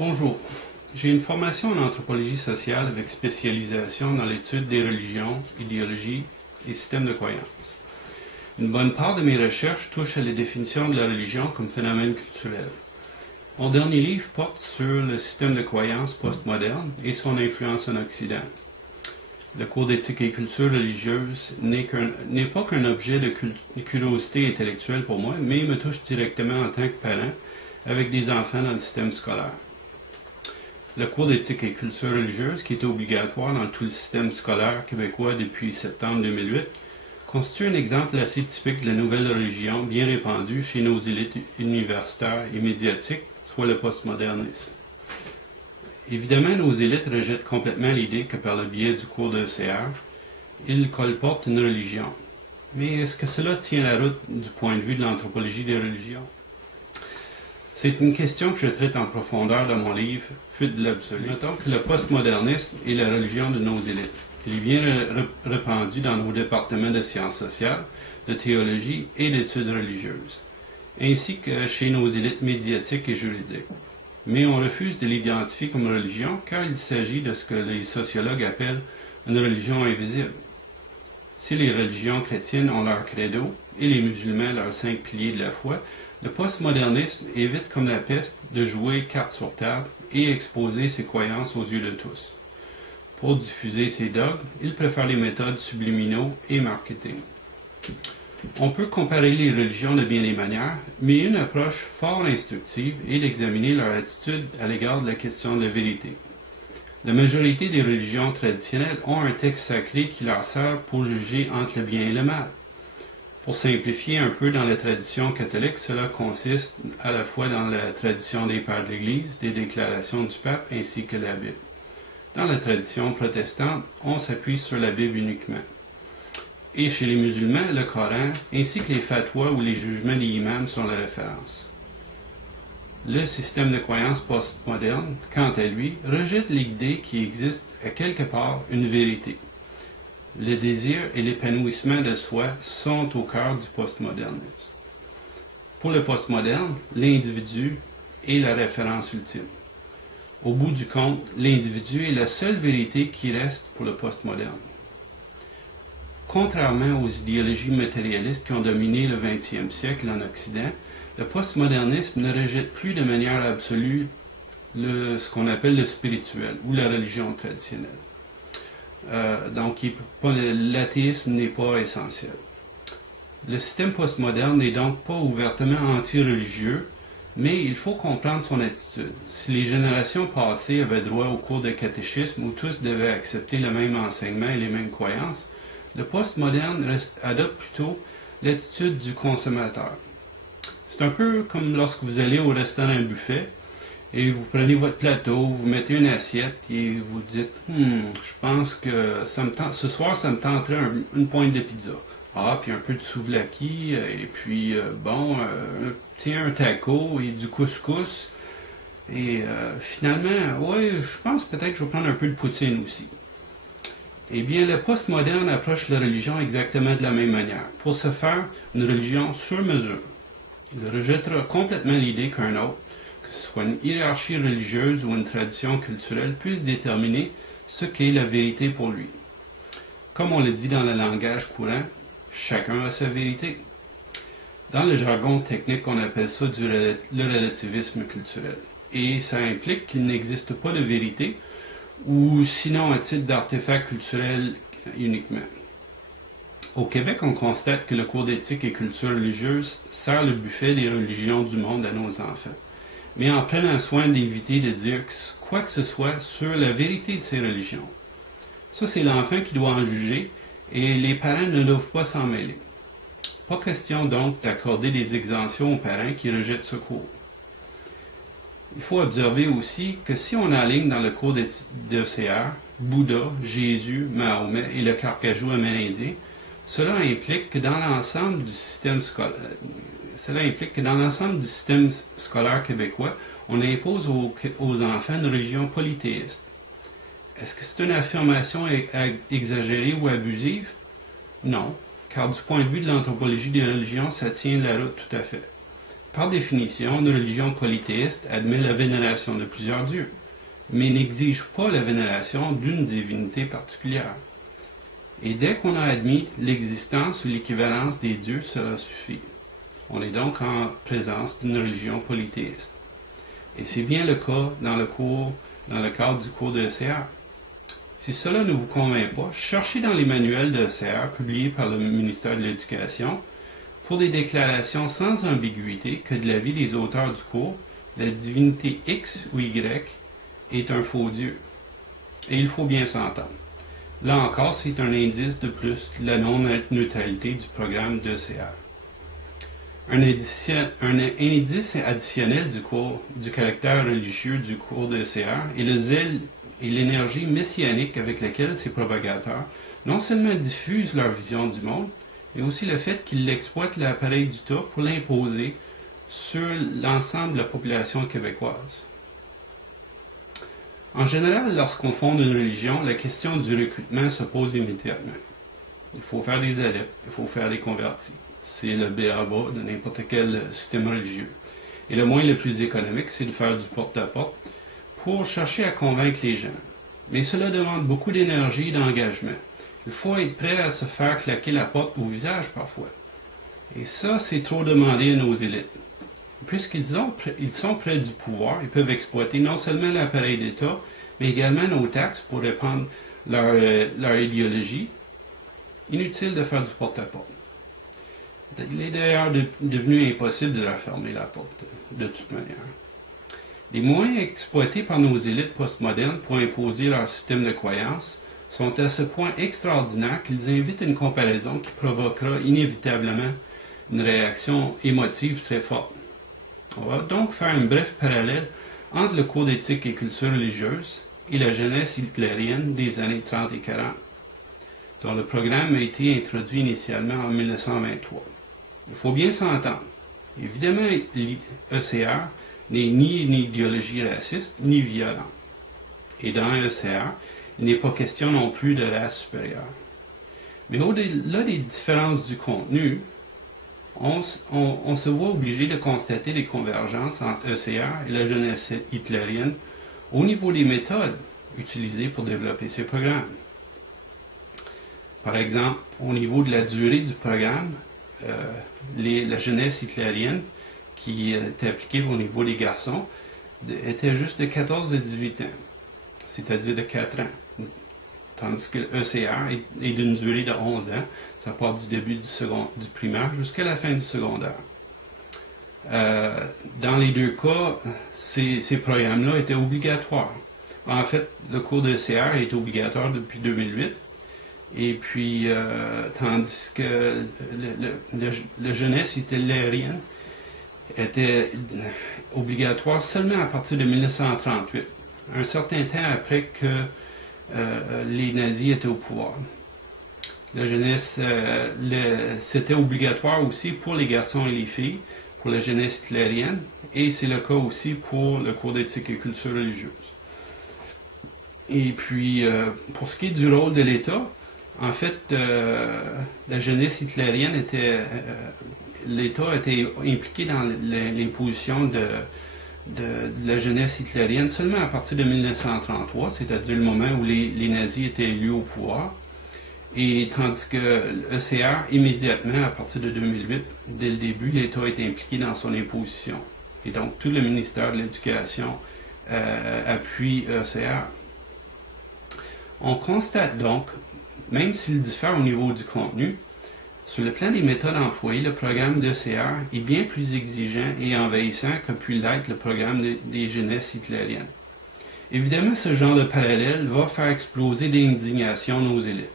Bonjour, j'ai une formation en anthropologie sociale avec spécialisation dans l'étude des religions, idéologies et systèmes de croyance. Une bonne part de mes recherches touche à la définition de la religion comme phénomène culturel. Mon dernier livre porte sur le système de croyance postmoderne et son influence en Occident. Le cours d'éthique et culture religieuse n'est pas qu'un objet de curiosité intellectuelle pour moi, mais il me touche directement en tant que parent avec des enfants dans le système scolaire. Le cours d'éthique et culture religieuse, qui est obligatoire dans tout le système scolaire québécois depuis septembre 2008, constitue un exemple assez typique de la nouvelle religion bien répandue chez nos élites universitaires et médiatiques, soit le postmodernisme. Évidemment, nos élites rejettent complètement l'idée que par le biais du cours de CR, ils colportent une religion. Mais est-ce que cela tient la route du point de vue de l'anthropologie des religions? C'est une question que je traite en profondeur dans mon livre « Fuite de l'absolu ». Notons que le postmodernisme est la religion de nos élites. Il est bien répandu dans nos départements de sciences sociales, de théologie et d'études religieuses, ainsi que chez nos élites médiatiques et juridiques. Mais on refuse de l'identifier comme religion car il s'agit de ce que les sociologues appellent une religion invisible. Si les religions chrétiennes ont leur credo et les musulmans leurs 5 piliers de la foi, le postmodernisme évite comme la peste de jouer carte sur table et exposer ses croyances aux yeux de tous. Pour diffuser ses dogmes, il préfère les méthodes subliminaux et marketing. On peut comparer les religions de bien des manières, mais une approche fort instructive est d'examiner leur attitude à l'égard de la question de la vérité. La majorité des religions traditionnelles ont un texte sacré qui leur sert pour juger entre le bien et le mal. Pour simplifier un peu dans la tradition catholique, cela consiste à la fois dans la tradition des pères de l'Église, des déclarations du pape ainsi que la Bible. Dans la tradition protestante, on s'appuie sur la Bible uniquement. Et chez les musulmans, le Coran, ainsi que les fatwas ou les jugements des imams sont la référence. Le système de croyance postmoderne, quant à lui, rejette l'idée qu'il existe à quelque part une vérité. Le désir et l'épanouissement de soi sont au cœur du postmodernisme. Pour le postmoderne, l'individu est la référence ultime. Au bout du compte, l'individu est la seule vérité qui reste pour le postmoderne. Contrairement aux idéologies matérialistes qui ont dominé le XXe siècle en Occident, le postmodernisme ne rejette plus de manière absolue ce qu'on appelle le spirituel ou la religion traditionnelle. Donc, l'athéisme n'est pas essentiel. Le système postmoderne n'est donc pas ouvertement anti-religieux, mais il faut comprendre son attitude. Si les générations passées avaient droit au cours de catéchisme où tous devaient accepter le même enseignement et les mêmes croyances, le postmoderne adopte plutôt l'attitude du consommateur. C'est un peu comme lorsque vous allez au restaurant buffet et vous prenez votre plateau, vous mettez une assiette et vous dites « je pense que ce soir ça me tenterait une pointe de pizza. » Ah, puis un peu de souvlaki, et puis un taco et du couscous. Et finalement, ouais, je pense peut-être que je vais prendre un peu de poutine aussi. Eh bien, le postmoderne approche la religion exactement de la même manière, pour se faire une religion sur mesure. Il rejettera complètement l'idée qu'un autre, que ce soit une hiérarchie religieuse ou une tradition culturelle, puisse déterminer ce qu'est la vérité pour lui. Comme on le dit dans le langage courant, chacun a sa vérité. Dans le jargon technique, on appelle ça le relativisme culturel. Et ça implique qu'il n'existe pas de vérité, ou sinon à titre d'artefact culturel uniquement. Au Québec, on constate que le cours d'éthique et culture religieuse sert le buffet des religions du monde à nos enfants, mais en prenant soin d'éviter de dire quoi que ce soit sur la vérité de ces religions. Ça, c'est l'enfant qui doit en juger, et les parents ne doivent pas s'en mêler. Pas question donc d'accorder des exemptions aux parents qui rejettent ce cours. Il faut observer aussi que si on aligne dans le cours d'ECR Bouddha, Jésus, Mahomet et le carcajou amérindien, cela implique que dans l'ensemble du système scolaire québécois, on impose aux enfants une religion polythéiste. Est-ce que c'est une affirmation exagérée ou abusive? Non, car du point de vue de l'anthropologie des religions, ça tient la route tout à fait. Par définition, une religion polythéiste admet la vénération de plusieurs dieux, mais n'exige pas la vénération d'une divinité particulière. Et dès qu'on a admis l'existence ou l'équivalence des dieux, cela suffit. On est donc en présence d'une religion polythéiste. Et c'est bien le cas dans le cadre du cours de ECR. Si cela ne vous convainc pas, cherchez dans les manuels de ECR publiés par le ministère de l'Éducation pour des déclarations sans ambiguïté que de l'avis des auteurs du cours, la divinité X ou Y est un faux Dieu. Et il faut bien s'entendre. Là encore, c'est un indice de plus de la non-neutralité du programme d'ECR. Un indice additionnel du caractère religieux du cours d'ECR est le zèle et l'énergie messianique avec laquelle ces propagateurs non seulement diffusent leur vision du monde, mais aussi le fait qu'ils exploitent l'appareil du tas pour l'imposer sur l'ensemble de la population québécoise. En général, lorsqu'on fonde une religion, la question du recrutement se pose immédiatement. Il faut faire des adeptes, il faut faire des convertis. C'est le b.a.-ba de n'importe quel système religieux. Et le moyen le plus économique, c'est de faire du porte-à-porte pour chercher à convaincre les gens. Mais cela demande beaucoup d'énergie et d'engagement. Il faut être prêt à se faire claquer la porte au visage parfois. Et ça, c'est trop demandé à nos élites. Puisqu'ils sont près du pouvoir, ils peuvent exploiter non seulement l'appareil d'État, mais également nos taxes pour répandre leur idéologie. Inutile de faire du porte-à-porte. Il est d'ailleurs devenu impossible de leur fermer la porte, de toute manière. Les moyens exploités par nos élites postmodernes pour imposer leur système de croyance sont à ce point extraordinaires qu'ils invitent une comparaison qui provoquera inévitablement une réaction émotive très forte. On va donc faire un bref parallèle entre le cours d'éthique et culture religieuse et la jeunesse hitlérienne des années 30 et 40, dont le programme a été introduit initialement en 1923. Il faut bien s'entendre. Évidemment, l'ECR n'est ni une idéologie raciste, ni violente. Et dans l'ECR, il n'est pas question non plus de race supérieure. Mais au-delà des différences du contenu, on se voit obligé de constater des convergences entre ECR et la jeunesse hitlérienne au niveau des méthodes utilisées pour développer ces programmes. Par exemple, au niveau de la durée du programme, la jeunesse hitlérienne, qui était appliquée au niveau des garçons, était juste de 14 à 18 ans, c'est-à-dire de 4 ans. Tandis que l'ECR est d'une durée de 11 ans, ça part du début du primaire jusqu'à la fin du secondaire. Dans les deux cas, ces programmes-là étaient obligatoires. En fait, le cours d'ECR est obligatoire depuis 2008, et puis, tandis que la jeunesse hitlérienne était obligatoire seulement à partir de 1938, un certain temps après que les nazis étaient au pouvoir. La jeunesse, c'était obligatoire aussi pour les garçons et les filles, pour la jeunesse hitlérienne, et c'est le cas aussi pour le cours d'éthique et culture religieuse. Et puis, pour ce qui est du rôle de l'État, en fait, la jeunesse hitlérienne l'État était impliqué dans l'imposition de la jeunesse hitlérienne seulement à partir de 1933, c'est-à-dire le moment où les nazis étaient élus au pouvoir, et tandis que l'ECR, immédiatement, à partir de 2008, dès le début, l'État était impliqué dans son imposition. Et donc, tout le ministère de l'Éducation appuie l'ECR. On constate donc, même s'il diffère au niveau du contenu, sur le plan des méthodes employées, le programme d'ECR est bien plus exigeant et envahissant que pu l'être le programme des jeunesses hitlériennes. Évidemment, ce genre de parallèle va faire exploser d'indignation nos élites.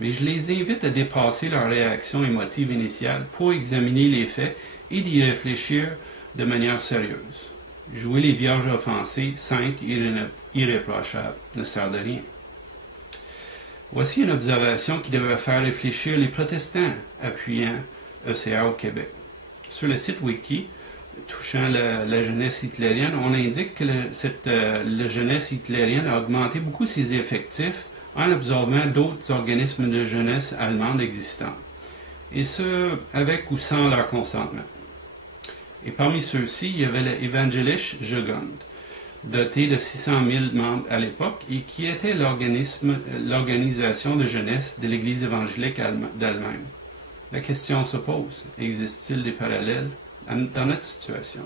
Mais je les invite à dépasser leur réaction émotive initiale pour examiner les faits et d'y réfléchir de manière sérieuse. Jouer les vierges offensées, saintes et irréprochables, ne sert de rien. Voici une observation qui devrait faire réfléchir les protestants appuyant ECR au Québec. Sur le site Wiki, touchant la jeunesse hitlérienne, on indique que la jeunesse hitlérienne a augmenté beaucoup ses effectifs en absorbant d'autres organismes de jeunesse allemandes existants, et ce, avec ou sans leur consentement. Et parmi ceux-ci, il y avait l'Evangelische Jugend, doté de 600 000 membres à l'époque et qui était l'organisation de jeunesse de l'Église évangélique d'Allemagne. La question se pose, existe-t-il des parallèles dans notre situation?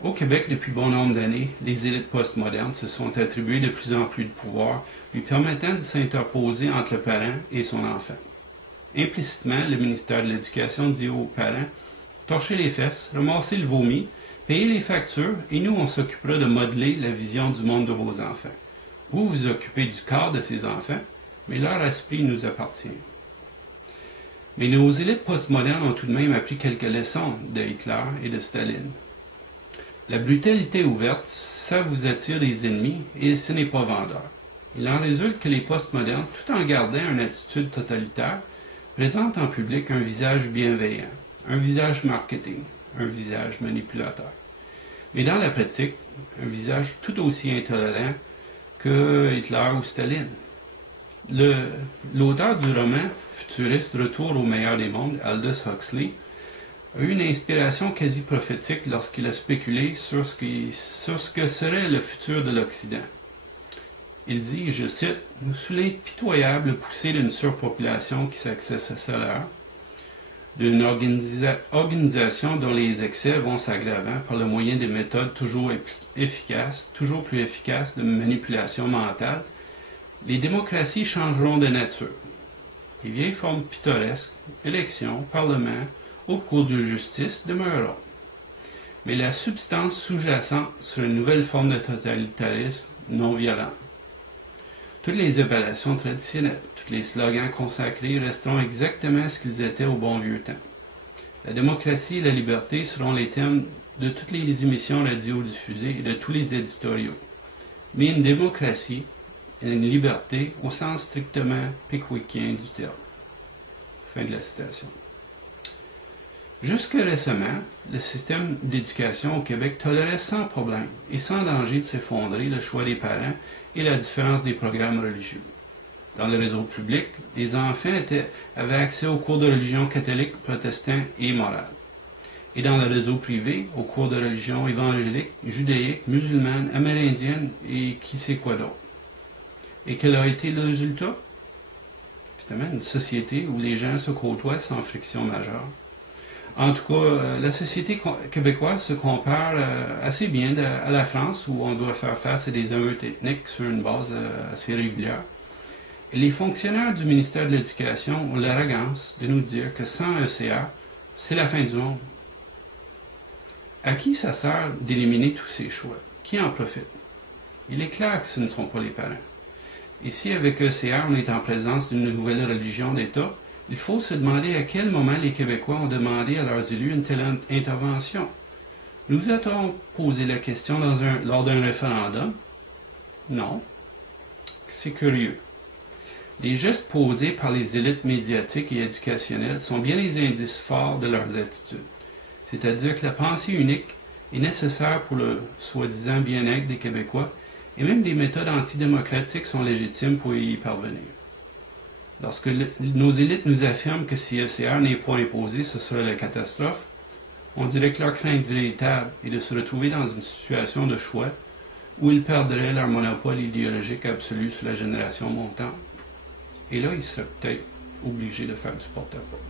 Au Québec, depuis bon nombre d'années, les élites postmodernes se sont attribuées de plus en plus de pouvoir, lui permettant de s'interposer entre le parent et son enfant. Implicitement, le ministère de l'Éducation dit aux parents « Torchez les fesses, ramassez le vomi, payez les factures, et nous, on s'occupera de modeler la vision du monde de vos enfants. Vous vous occupez du corps de ces enfants, mais leur esprit nous appartient. » Mais nos élites postmodernes ont tout de même appris quelques leçons de Hitler et de Staline. La brutalité ouverte, ça vous attire des ennemis et ce n'est pas vendeur. Il en résulte que les postmodernes, tout en gardant une attitude totalitaire, présentent en public un visage bienveillant, un visage marketing, un visage manipulateur. Mais dans la pratique, un visage tout aussi intolérant que Hitler ou Staline. L'auteur du roman futuriste Retour au meilleur des mondes, Aldous Huxley, a eu une inspiration quasi prophétique lorsqu'il a spéculé sur ce que serait le futur de l'Occident. Il dit, je cite, « Sous l'impitoyable poussée d'une surpopulation qui s'accélère, d'une organisation dont les excès vont s'aggravant par le moyen des méthodes toujours plus efficaces de manipulation mentale, les démocraties changeront de nature. Les vieilles formes pittoresques, élections, parlements, haute cour de justice demeureront. Mais la substance sous-jacente serait une nouvelle forme de totalitarisme non violent. Toutes les appellations traditionnelles, tous les slogans consacrés resteront exactement ce qu'ils étaient au bon vieux temps. La démocratie et la liberté seront les thèmes de toutes les émissions radiodiffusées et de tous les éditoriaux. Mais une démocratie et une liberté au sens strictement pickwickien du terme. Fin de la citation. Jusque récemment, le système d'éducation au Québec tolérait sans problème et sans danger de s'effondrer le choix des parents et la différence des programmes religieux. Dans le réseau public, les enfants avaient accès aux cours de religion catholique, protestant et morale. Et dans le réseau privé, aux cours de religion évangélique, judaïque, musulmane, amérindienne et qui sait quoi d'autre. Et quel a été le résultat? Évidemment, une société où les gens se côtoient sans friction majeure. En tout cas, la société québécoise se compare assez bien à la France, où on doit faire face à des émeutes ethniques sur une base assez régulière. Et les fonctionnaires du ministère de l'Éducation ont l'arrogance de nous dire que sans ECA, c'est la fin du monde. À qui ça sert d'éliminer tous ces choix? Qui en profite? Il est clair que ce ne sont pas les parents. Et si avec ECA, on est en présence d'une nouvelle religion d'État, il faut se demander à quel moment les Québécois ont demandé à leurs élus une telle intervention. Nous a-t-on posé la question lors d'un référendum? Non. C'est curieux. Les gestes posés par les élites médiatiques et éducationnelles sont bien les indices forts de leurs attitudes. C'est-à-dire que la pensée unique est nécessaire pour le soi-disant bien-être des Québécois et même des méthodes antidémocratiques sont légitimes pour y parvenir. Lorsque nos élites nous affirment que si FCR n'est pas imposé, ce serait la catastrophe, on dirait que leur crainte véritable est de se retrouver dans une situation de choix où ils perdraient leur monopole idéologique absolu sur la génération montante. Et là, ils seraient peut-être obligés de faire du porte-à-porte.